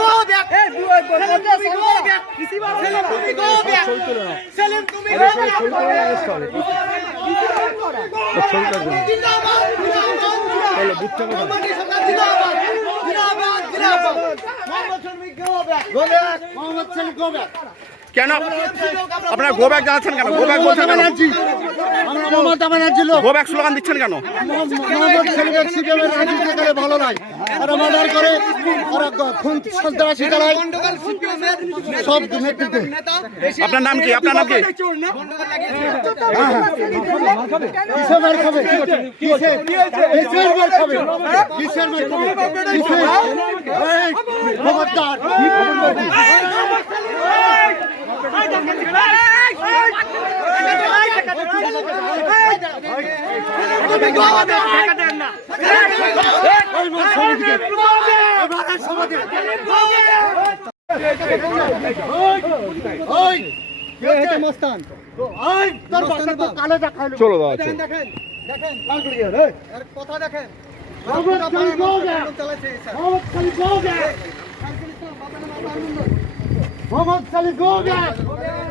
go back. Selim তুমি go back. Selim তুমি go back. Selim তুমি go back. Go back. জিন্দাবাদ, মোহাম্মদ ইসমাইল জিন্দাবাদ, জিন্দাবাদ, জিন্দাবাদ। Mohammad Shafi go back. Mohammad Selim go back। কেন? আপনারা গো ব্যাক জানাচ্ছেন কেন? গো ব্যাক বলছেন কেন? আমরা লোক গো ব্যাক স্লোগান দিচ্ছেন কেন? মোহাম্মদ ভালো নয় ওরা মার্ডার করে ওরা খুন সন্ত্রাসী চালায় সব নেতৃত্বে আপনার নাম কি? আপনার নাম কি? কিসের মার খাবে? কিসের খবরদার। চলো দাদা। দেখেন দেখেন কথা দেখেন মোহাম্মদ গোগা চালাচ্ছে